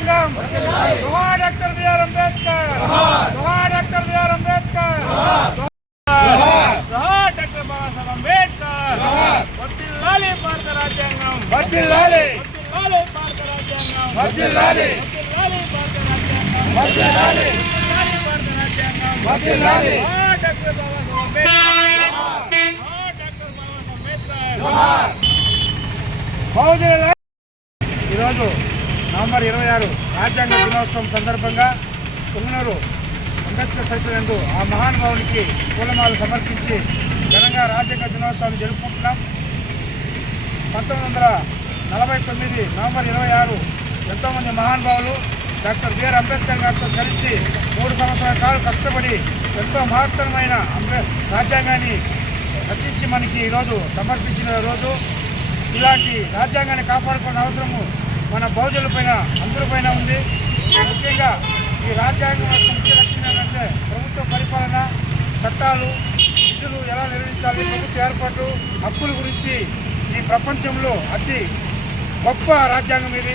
संगम doctor B R Ambedkar doctor B R Ambedkar doctor Baba Saheb Ambedkar వర్తిల్లాలి భారత రాజ్యాంగం వర్తిల్లాలి వర్తిల్లాలి భారత రాజ్యాంగం వర్తిల్లాలి వర్తిల్లాలి భారత రాజ్యాంగం వర్తిల్లాలి వర్తిల్లాలి భారత రాజ్యాంగం వర్తిల్లాలి డాక్టర్ బాబా సాహెబ్ అంబేద్కర్ డాక్టర్ బాబా సాహెబ్ అంబేద్కర్ జోహార్ బౌద్ధ ఈరోజు నవంబర్ ఇరవై ఆరు రాజ్యాంగ దినోత్సవం సందర్భంగా కుంగనూరు అంబేద్కర్ సైతం నందు ఆ మహానుభావునికి పూలమాలు సమర్పించి ఘనంగా రాజ్యాంగ దినోత్సవాన్ని జరుపుకుంటున్నాం. పంతొమ్మిది వందల నలభై తొమ్మిది నవంబర్ ఇరవై ఆరు ఎంతోమంది మహానుభావులు డాక్టర్ బిఆర్ అంబేద్కర్ గారితో కలిసి మూడు సంవత్సరాల కాలం కష్టపడి ఎంతో మహత్తరమైన అంబే రాజ్యాంగాన్ని రచించి మనకి ఈరోజు సమర్పించిన రోజు. ఇలాంటి రాజ్యాంగాన్ని కాపాడుకున్న అవసరము మన బహుజనులపైన అందరిపైన ఉంది. ముఖ్యంగా ఈ రాజ్యాంగం యొక్క ముఖ్య లక్ష్యం ఏంటంటే ప్రభుత్వ పరిపాలన చట్టాలు విధులు ఎలా నిర్వహించాలి ప్రభుత్వ ఏర్పాటు హక్కుల గురించి ఈ ప్రపంచంలో అతి గొప్ప రాజ్యాంగం ఇది.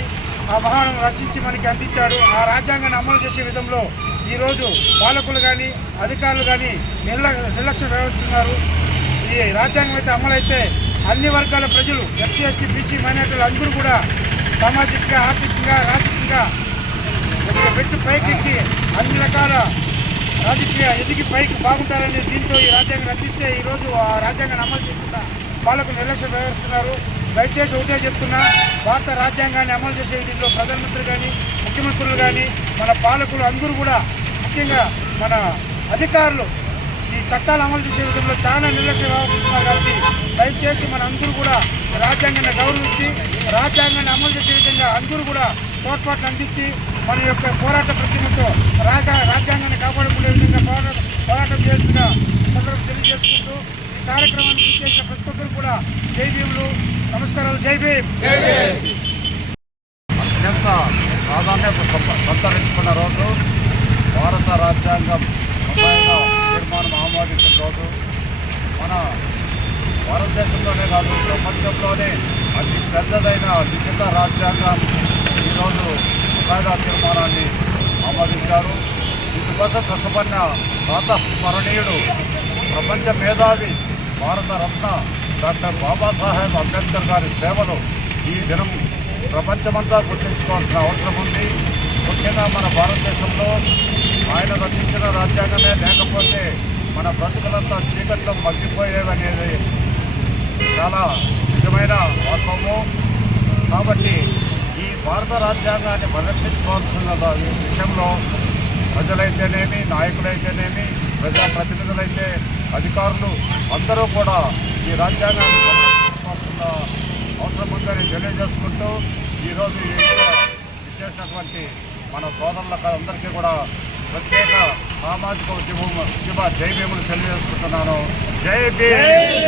ఆ మహాను రచించి మనకి అందించాడు. ఆ రాజ్యాంగాన్ని అమలు చేసే విధంలో ఈరోజు పాలకులు కానీ అధికారులు కానీ నిర్ల నిర్లక్ష్యం వ్యవహరిస్తున్నారు. ఈ రాజ్యాంగం అయితే అమలైతే అన్ని వర్గాల ప్రజలు ఎస్సీ ఎస్టీ బీసీ మైనార్టీలు అందరూ కూడా సామాజికంగా ఆర్థికంగా రాజకీయంగా ఒక పెట్టి పైకెక్కి అన్ని రకాల రాజకీయ ఎదిగి పైకి బాగుంటారని దీంతో ఈ రాజ్యాంగం రచిస్తే ఈరోజు ఆ రాజ్యాంగాన్ని అమలు చేయకుండా పాలకులు నిర్లక్ష్యం వ్యవహరిస్తున్నారు. దయచేసి ఒకటే చెప్తున్నా భారత రాజ్యాంగాన్ని అమలు చేసే దీంట్లో ప్రధానమంత్రి కానీ ముఖ్యమంత్రులు కానీ మన పాలకులు అందరూ కూడా ముఖ్యంగా మన అధికారులు ఈ చట్టాలు అమలు చేసే విధంలో చాలా నిర్లక్ష్య వ్యవహరిస్తున్నారు కాబట్టి దయచేసి మన అందరూ కూడా రాజ్యాంగాన్ని గౌరవించి రాజ్యాంగాన్ని అమలు చేసే విధంగా అందరూ కూడా తోడ్పాట్లు అందించి మన యొక్క పోరాట ప్రతినిధితో రాజ రాజ్యాంగాన్ని కాపాడుకునే విధంగా పోరాటం పోరాటం చేస్తున్న సందర్భం తెలియజేసుకుంటూ ఈ కార్యక్రమాన్ని చేసిన ప్రతి ఒక్కరు కూడా జై భీములు. నమస్కారాలు. జై భీమ్. అత్యంత ప్రాధాన్యత సంతరించుకున్న రోజు భారత రాజ్యాంగం తీర్మానం ఆమోదించిన రోజు మన భారతదేశంలోనే కాదు ప్రపంచంలోనే అతి పెద్దదైన లిఖిత రాజ్యాంగం ఈరోజు ముసాయిదా తీర్మానాన్ని ఆమోదించారు. ఇందుకోసం కష్టపడిన రాత స్మరణీయుడు ప్రపంచ మేధావి భారత రత్న డాక్టర్ బాబాసాహెబ్ అంబేద్కర్ గారి సేవలు ఈ దినం ప్రపంచమంతా గుర్తించుకోవాల్సిన అవసరం ఉంది. ముఖ్యంగా మన భారతదేశంలో ఆయన రచించిన రాజ్యాంగమే లేకపోతే మన బ్రతుకులంతా చీకట్లో మగ్గిపోయేవనేది చాలా నిజమైన వాస్తవము. కాబట్టి ఈ భారత రాజ్యాంగాన్ని పరిరక్షించుకోవాల్సిన ఈ విషయంలో ప్రజలైతేనేమి నాయకులైతేనేమి ప్రజాప్రతినిధులైతే అధికారులు అందరూ కూడా ఈ రాజ్యాంగాన్ని సంరక్షించుకోవాల్సిన అవసరం ఉందని తెలియజేసుకుంటూ ఈరోజు ఈ ఇచ్చేసినటువంటి మన సోదరులకు అందరికీ కూడా ప్రత్యేక సామాజిక ఉద్యమం ఉద్యమ జై భీములు తెలియజేసుకుంటున్నాను. జై భీమ్!